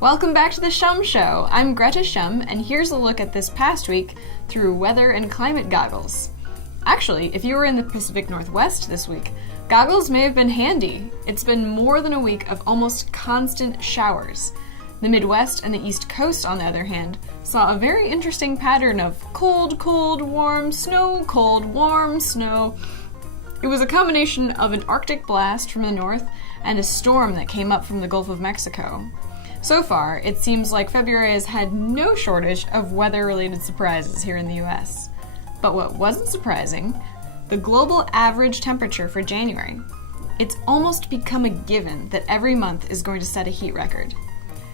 Welcome back to the Shum Show. I'm Greta Shum, and here's a look at this past week through weather and climate goggles. Actually, if you were in the Pacific Northwest this week, goggles may have been handy. It's been more than a week of almost constant showers. The Midwest and the East Coast, on the other hand, saw a very interesting pattern of cold, cold, warm, snow, cold, warm, snow. It was a combination of an Arctic blast from the north and a storm that came up from the Gulf of Mexico. So far, it seems like February has had no shortage of weather-related surprises here in the US. But what wasn't surprising, the global average temperature for January. It's almost become a given that every month is going to set a heat record.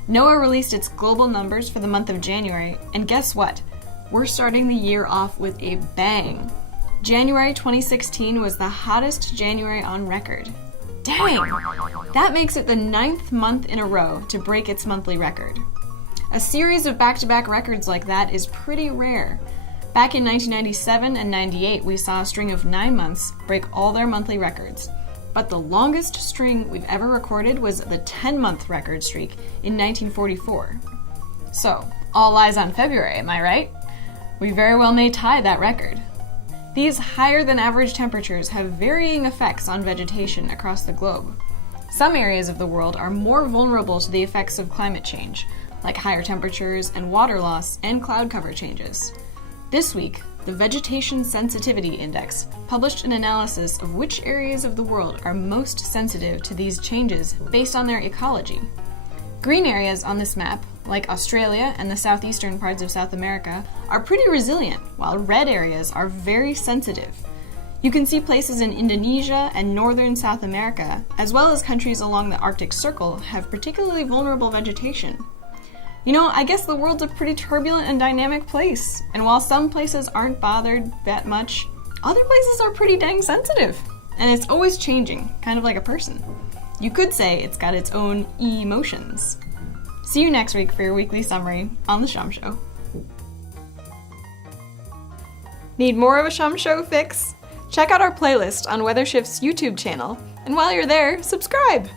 NOAA released its global numbers for the month of January, and guess what? We're starting the year off with a bang. January 2016 was the hottest January on record. Dang! That makes it the 9th month in a row to break its monthly record. A series of back-to-back records like that is pretty rare. Back in 1997 and 98, we saw a string of 9 months break all their monthly records. But the longest string we've ever recorded was the 10-month record streak in 1944. So, all eyes on February, am I right? We very well may tie that record. These higher-than-average temperatures have varying effects on vegetation across the globe. Some areas of the world are more vulnerable to the effects of climate change, like higher temperatures and water loss and cloud cover changes. This week, the Vegetation Sensitivity Index published an analysis of which areas of the world are most sensitive to these changes based on their ecology. Green areas on this map, like Australia and the southeastern parts of South America, are pretty resilient, while red areas are very sensitive. You can see places in Indonesia and northern South America, as well as countries along the Arctic Circle, have particularly vulnerable vegetation. You know, I guess the world's a pretty turbulent and dynamic place, and while some places aren't bothered that much, other places are pretty dang sensitive. And it's always changing, kind of like a person. You could say it's got its own emotions. See you next week for your weekly summary on The Shum Show. Need more of a Shum Show fix? Check out our playlist on WXshift's YouTube channel, and while you're there, subscribe!